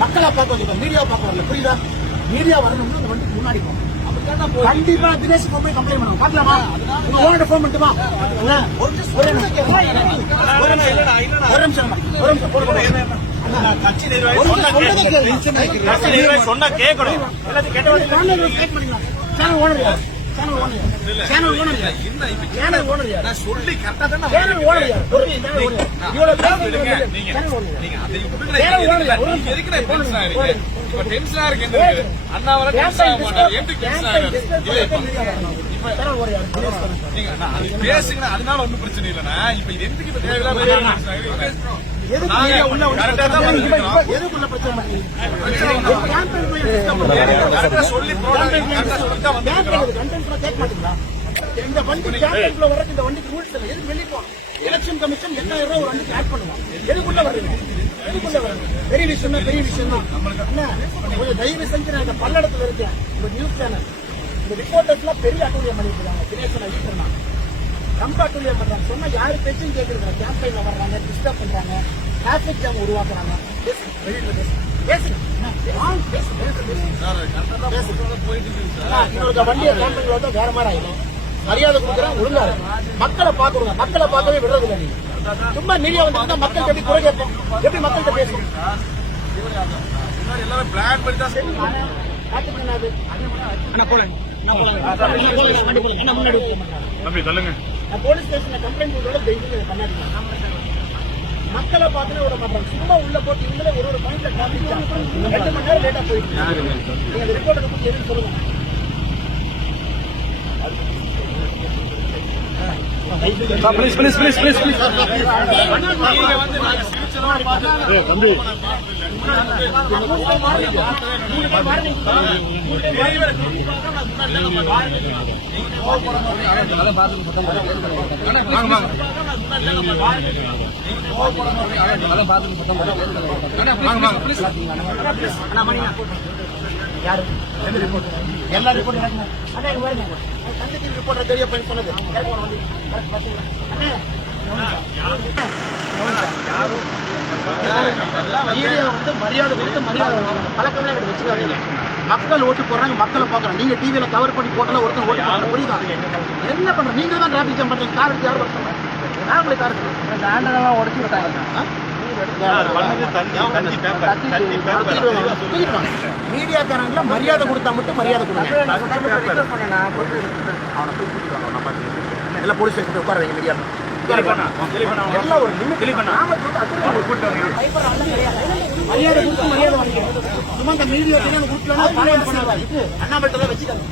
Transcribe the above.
மக்களை பார்க்க வச்சிருக்கோம் மீடியா பார்க்க வரல. புரியுதா? மீடியா வரணும்னு அந்த வண்டிக்கு முன்னாடி போகணும் கண்டிப்பா தினேஷ் பண்ணி கம்ப்ளைண்ட் பண்ணுவோம் பாக்கலாமா உங்க ஓனர் ஃபோன் பண்ணிட்டுமா? அண்ணா, ஒரு நிமிஷம், ஒரு நிமிஷம். ஒரு நிமிஷம். போடு. அண்ணா, கட்சி நிர்வாகி சொன்னா கேட்கணும். எல்லாத்தையும் கேட்ட owner? Channel owner? Channel owner? நான் சொல்லி கரெக்டா தானே சேனல் ஓனர்? ஒரு? இவ்வளவு பேர் நீங்க-? நீங்க அதை விடுங்க. சேனல் ஓனர் நீங்க. டென்ஷன். இப்ப டென்ஷனா இருக்கு என்ன? அண்ணா வர டென்ஷன் ஆக மாட்டாரு. எப்படி டென்ஷன் ஆகுறது? இல்ல, இப்ப சேனல் ஓனர் யார்? தினேஷ் தானே. நீங்க நான் அது பேசுங்க அதனால ஒண்ணும் பிரச்சனை இல்லைண்ணா இப்ப இது எதுக்கு இப்ப தேவையில்லாம. எதுக்குள்ள பிரச்சனை சொல்லி இந்த வண்டி கேம்பெயின்குள்ள வர்றதுக்கு இந்த வண்டிக்கு rules இல்லை. எதுக்கு வெளிய போகணும்? எலெக்ஷன் கமிஷன் எட்டாயிரம் ரூபாய் ஒரு வண்டிக்கு ஆட் பண்ணுவாங்க எதுக்குள்ள வர்றீங்க எதுக்குள்ள வர்றீங்க பெரிய விஷயம் தான் பெரிய விஷயம் தான் கொஞ்சம் தயவு செஞ்சு நான் இந்த பல்லடத்துல இருக்கேன் இந்த நியூஸ் சேனல் இந்த ரிப்போர்ட்டர்ஸ் பெரிய அட்டூழியம் பண்ணிட்டு இருக்காங்க தினேசன் ஈஸ்வரனா ரொம்ப அட்டூழியம் பண்றாங்க சொன்னா யாரு பேச்சும் கேட்கறது கேம்பெயின்ல வர்றாங்க டிஸ்டர்ப் பண்றாங்க டிராபிக் ஜாம் உருவாக்குறாங்க பேசுங்க, பேசுங்க. இன்னொரு வண்டியை கேம்பெயின்ல வந்தா வேற மாதிரி ஆயிடும் மரியாதை கொடுக்குறேன் ஒழுங்கா. மக்களை பாக்குறோங்க மக்களை பார்க்கவே விடுறது இல்லை நீங்க சும்மா மீடியா வந்து மக்கள் எப்படி குறை கேட்போம் எப்படி மக்கள்கிட்ட பேசுவோம் எல்லாரும் பிளான் பண்ணி தான் சரி, போலீஸ் ஸ்டேஷன்ல கம்ப்ளைண்ட் இதை பண்ணாதீங்க மக்களை பார்த்துட்டு விட மாட்டாங்க சும்மா உள்ள போட்டு இவங்களே ஒரு ஒரு பாயிண்ட்ல காமிச்சாங்க. ரெண்டு மணி நேரம் லேட்டா போயிட்டு நீங்க ரிப்போர்ட்டை பத்தி எதுவும் சொல்லுங்க. Please please please please please நீங்க வந்து யாரு? எந்த ரிப்போர்ட் எல்லா ரிப்போர்ட் அண்ணா இங்க பாருங்க. கண்டிப்பா ரிப்போர்ட்டர் தெரிய போய் சொன்னது வந்து மரியாதை கொடுத்து மரியாதை. பழக்கம்லாம் எனக்கு வச்சுக்காதீங்க. மக்கள் ஓட்டு போடுறாங்க மக்களை பாக்குறாங்க நீங்க டிவியில கவர் பண்ணி போட்டல ஒருத்தன் ஓட்டு போடுறாங்க புரியுதா? என்ன பண்ற நீங்க தான் டிராபிக் ஜாம் பண்றீங்க. கார் எடுத்து யாரும் நான் உங்களுக்கு கார் ஆண்டெல்லாம் உடச்சு விட்டாங்க மீடியாக்காரங்கள மரியாதை கொடுத்தா மட்டும் மரியாதை கொடுங்க. அவனை எல்லாம் போலீஸ் ஸ்டேஷன் உட்கார வைங்க மீடியா. எல்லாம் ஒரு மரியாதை கொடுத்து மரியாதை வாங்கி சும்மா இந்த மீடியா குரூப்ல பண்ணாதா வச்சுக்காங்க.